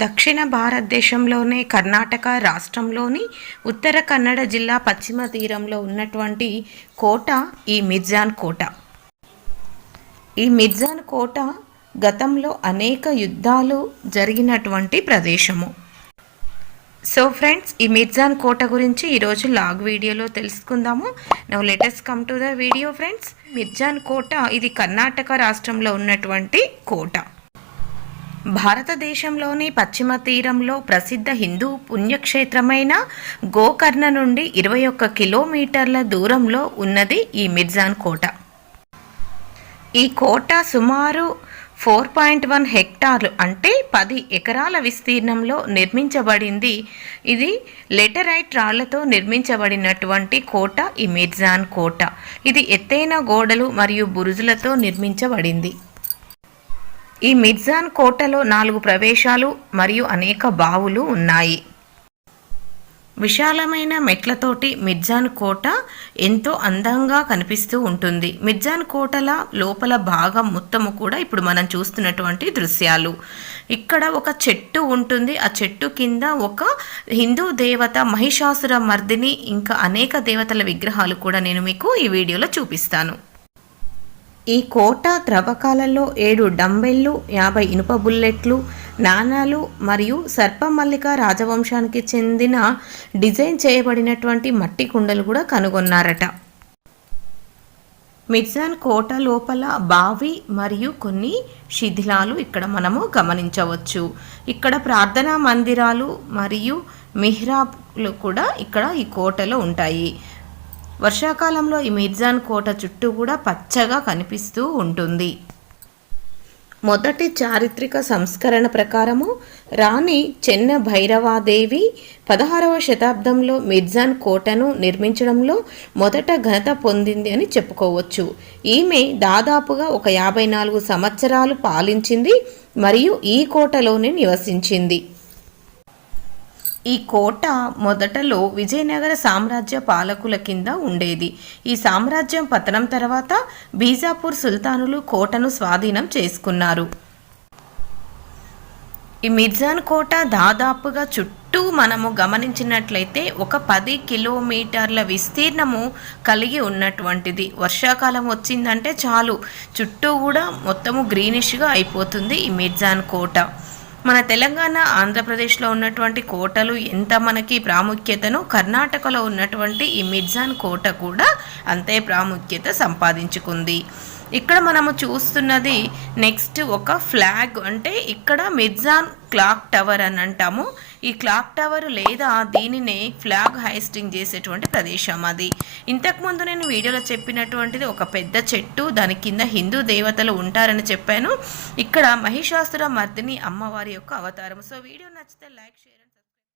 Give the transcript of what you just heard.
దక్షిణ భారతదేశంలోనే కర్ణాటక రాష్ట్రంలోని ఉత్తర కన్నడ జిల్లా పశ్చిమ తీరంలో ఉన్నటువంటి కోట ఈ మిర్జాన్ కోట. ఈ మిర్జాన్ కోట గతంలో అనేక యుద్ధాలు జరిగినటువంటి ప్రదేశము. సో ఫ్రెండ్స్ ఈ మిర్జాన్ కోట గురించి ఈరోజు లాగ్ వీడియోలో తెలుసుకుందాము. Now latest come to the video friends Mirjan కోట ఇది కర్ణాటక రాష్ట్రంలో ఉన్నటువంటి కోట. భారతదేశంలోని పశ్చిమ తీరంలో ప్రసిద్ధ హిందూ పుణ్యక్షేత్రమైన గోకర్ణ నుండి ఇరవై ఒక్క కిలోమీటర్ల దూరంలో ఉన్నది ఈ మిర్జాన్ కోట. ఈ కోట సుమారు ఫోర్ పాయింట్ వన్ హెక్టార్లు అంటే పది ఎకరాల విస్తీర్ణంలో నిర్మించబడింది. ఇది లెటరైట్ రాళ్ళతో నిర్మించబడినటువంటి కోట ఈ మిర్జాన్ కోట. ఇది ఎత్తైన గోడలు మరియు బురుజులతో నిర్మించబడింది. ఈ మిర్జాన్ కోటలో నాలుగు ప్రవేశాలు మరియు అనేక బావులు ఉన్నాయి. విశాలమైన మెట్లతోటి మిర్జాన్ కోట ఎంతో అందంగా కనిపిస్తూ ఉంటుంది. మిర్జాన్ కోటల లోపల భాగం మొత్తము కూడా ఇప్పుడు మనం చూస్తున్నటువంటి దృశ్యాలు. ఇక్కడ ఒక చెట్టు ఉంటుంది. ఆ చెట్టు కింద ఒక హిందూ దేవత మహిషాసుర మర్దిని ఇంకా అనేక దేవతల విగ్రహాలు కూడా నేను మీకు ఈ వీడియోలో చూపిస్తాను. ఈ కోట త్రవ్వకాలలో ఏడు డంబెళ్ళు యాభై ఇనుప బుల్లెట్లు నాణాలు మరియు సర్పమల్లిక రాజవంశానికి చెందిన డిజైన్ చేయబడినటువంటి మట్టి కుండలు కూడా కనుగొన్నారట. మిర్జాన్ కోట లోపల బావి మరియు కొన్ని శిథిలాలు ఇక్కడ మనము గమనించవచ్చు. ఇక్కడ ప్రార్థనా మందిరాలు మరియు మిహ్రాబ్లు కూడా ఇక్కడ ఈ కోటలో ఉంటాయి. వర్షాకాలంలో ఈ మిర్జాన్ కోట చుట్టూ కూడా పచ్చగా కనిపిస్తూ ఉంటుంది. మొదటి చారిత్రక సంస్కరణ ప్రకారము రాణి చెన్న భైరవాదేవి పదహారవ శతాబ్దంలో మిర్జాన్ కోటను నిర్మించడంలో మొదట ఘనత పొందింది అని చెప్పుకోవచ్చు. ఈమె దాదాపుగా ఒక యాభై నాలుగు సంవత్సరాలు పాలించింది మరియు ఈ కోటలోనే నివసించింది. ఈ కోట మొదటలో విజయనగర సామ్రాజ్య పాలకుల కింద ఉండేది. ఈ సామ్రాజ్యం పతనం తర్వాత బీజాపూర్ సుల్తానులు కోటను స్వాధీనం చేసుకున్నారు. ఈ మిర్జాన్ కోట దాదాపుగా చుట్టూ మనము గమనించినట్లయితే ఒక పది కిలోమీటర్ల విస్తీర్ణము కలిగి ఉన్నటువంటిది. వర్షాకాలం వచ్చిందంటే చాలు. చుట్టూ కూడా మొత్తము గ్రీనిష్గా అయిపోతుంది ఈ మిర్జాన్ కోట. మన తెలంగాణ ఆంధ్రప్రదేశ్లో ఉన్నటువంటి కోటలు ఎంత మనకి ప్రాముఖ్యతను కర్ణాటకలో ఉన్నటువంటి ఈ మిర్జాన్ కోట కూడా అంతే ప్రాముఖ్యత సంపాదించుకుంది. ఇక్కడ మనము చూస్తున్నది నెక్స్ట్ ఒక ఫ్లాగ్. అంటే ఇక్కడ మిర్జాన్ క్లాక్ టవర్ అని అంటాము. ఈ క్లాక్ టవర్ లేదా దీనినే ఫ్లాగ్ హైస్టింగ్ చేసేటువంటి ప్రదేశం అది. ఇంతకుముందు నేను వీడియోలో చెప్పినటువంటిది ఒక పెద్ద చెట్టు దాని కింద హిందూ దేవతలు ఉంటారని చెప్పాను. ఇక్కడ మహిషాసుర మర్దిని అమ్మవారి యొక్క అవతారం సో వీడియో నచ్చితే లైక్ షేర్